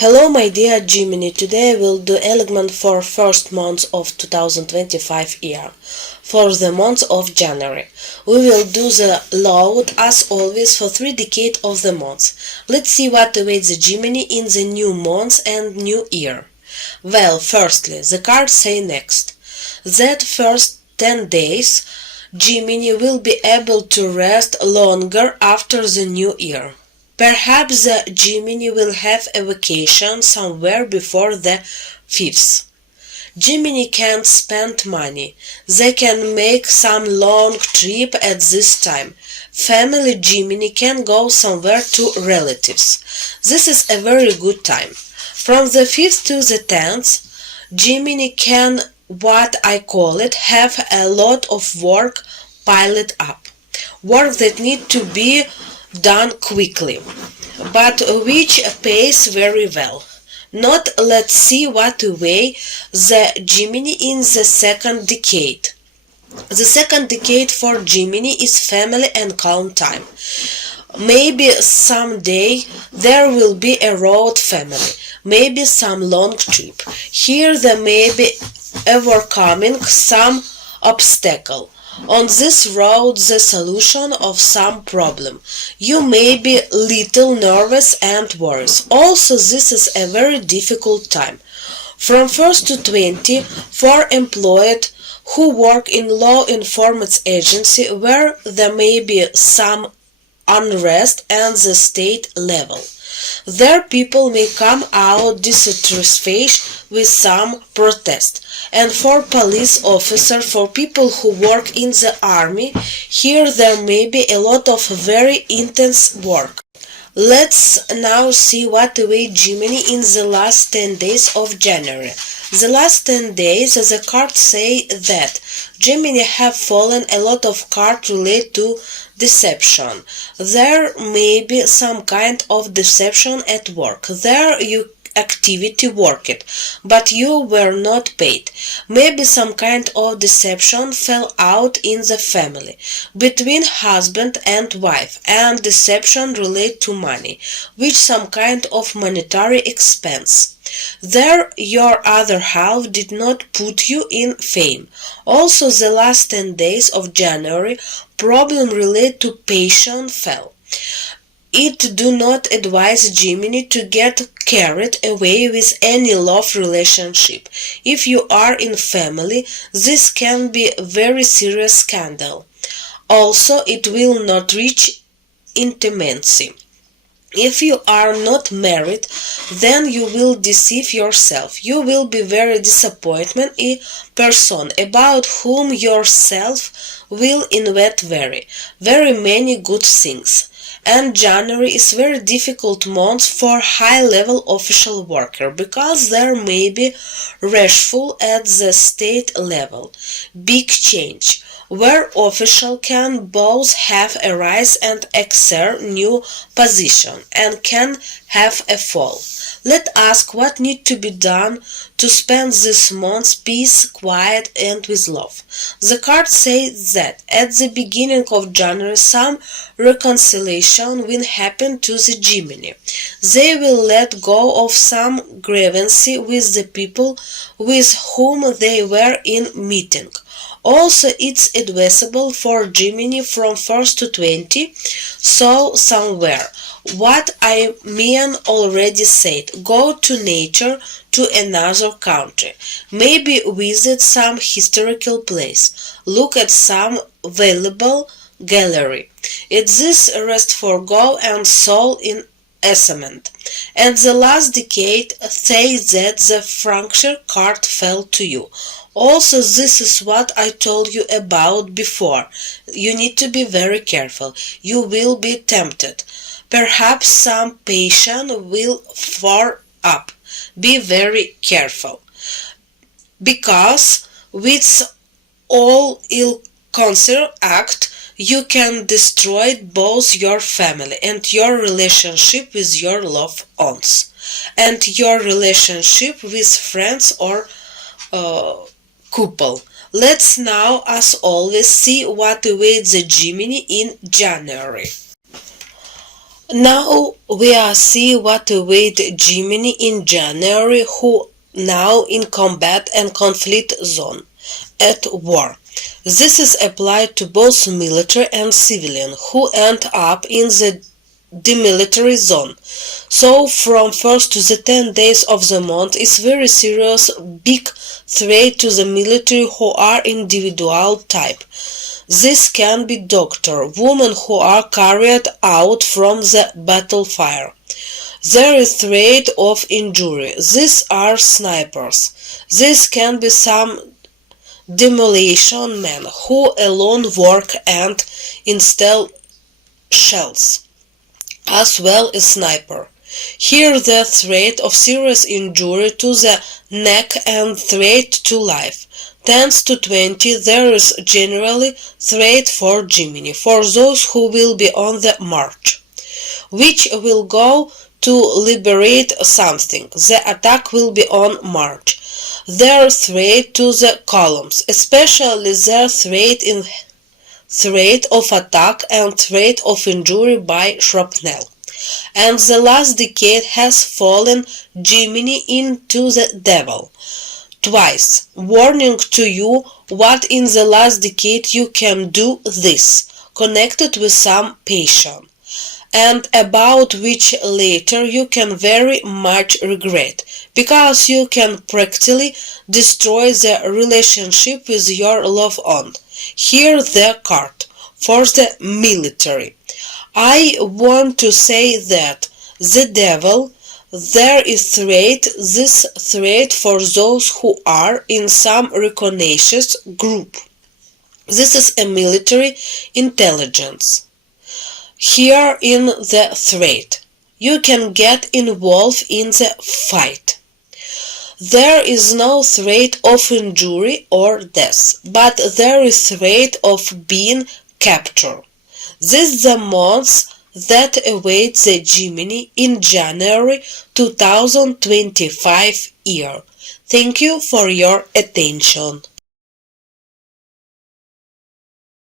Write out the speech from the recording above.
Hello my dear Gemini, today we'll do element for first month of 2025 year. For the month of January, we will do the load as always for 3 decades of the month. Let's see what awaits the Gemini in the new month and new year. Well, firstly, the cards say next, that first 10 days Gemini will be able to rest longer after the new year. Perhaps the Gemini will have a vacation somewhere before the 5th. Gemini can spend money. They can make some long trip at this time. Family Gemini can go somewhere to relatives. This is a very good time. From the 5th to the 10th, Gemini can, what I call it, have a lot of work piled up. Work that need to be done quickly, but which pays very well. Not let's see what way the Gemini in the second decade. The second decade for Gemini is family and calm time. Maybe someday there will be a road family, maybe some long trip. Here there may be overcoming some obstacle. On this road the solution of some problem. You may be little nervous and worried. Also this is a very difficult time. From 1st to 20 for employed who work in law enforcement agency where there may be some unrest at the state level. There people may come out dissatisfied with some protest. And for police officer, for people who work in the army, here there may be a lot of very intense work. Let's now see what awaits Gemini in the last 10 days of January. The last 10 days, the cards say that Gemini have fallen a lot of cards related to deception. There may be some kind of deception at work. There you activity worked, but you were not paid. Maybe some kind of deception fell out in the family, between husband and wife, and deception related to money, which some kind of monetary expense. There your other half did not put you in fame. Also the last 10 days of January, problem related to passion fell. It do not advise Gemini to get carried away with any love relationship. If you are in family, this can be a very serious scandal. Also, it will not reach intimacy. If you are not married, then you will deceive yourself. You will be very disappointed in person about whom yourself will invent very many good things. And January is very difficult month for high-level official worker because there may be rashful at the state level. Big change, where official can both have a rise and exert new position and can have a fall. Let's ask what need to be done to spend this month peace, quiet and with love. The cards say that at the beginning of January some reconciliation will happen to the Gemini. They will let go of some grievance with the people with whom they were in meeting. Also, it's advisable for Gemini from 1st to 20, so somewhere. What I mean already said, go to nature, to another country, maybe visit some historical place, look at some valuable gallery. It's this rest for go and soul in assessment. And the last decade say that the fracture card fell to you. Also, this is what I told you about before. You need to be very careful. You will be tempted. Perhaps some patient will fall up. Be very careful. Because with all ill-considered act, you can destroy both your family and your relationship with your loved ones, and your relationship with friends or couple. Let's now, as always, see what awaits the Gemini in January. Now we are see what await Gemini in January, who now in combat and conflict zone at war. This is applied to both military and civilian who end up in the demilitary zone. So from 1st to the 10 days of the month is very serious big threat to the military who are individual type. This can be doctor, women who are carried out from the battlefield. There is threat of injury. These are snipers. This can be some demolition men who alone work and install shells, as well as sniper. Here the threat of serious injury to the neck and threat to life. 10 to 20 there is generally threat for Gemini, for those who will be on the march, which will go to liberate something. The attack will be on march. Their threat to the columns, especially their threat of attack and threat of injury by shrapnel. And the last decade has fallen Gemini into the devil. Twice, warning to you what in the last decade you can do this, connected with some passion, and about which later you can very much regret, because you can practically destroy the relationship with your loved one. Here the card for the military. I want to say that the devil, there is threat, this threat for those who are in some reconnaissance group. This is a military intelligence. Here in the threat, you can get involved in the fight. There is no threat of injury or death, but there is threat of being captured. This is the months that await the Gemini in January 2025 year. Thank you for your attention.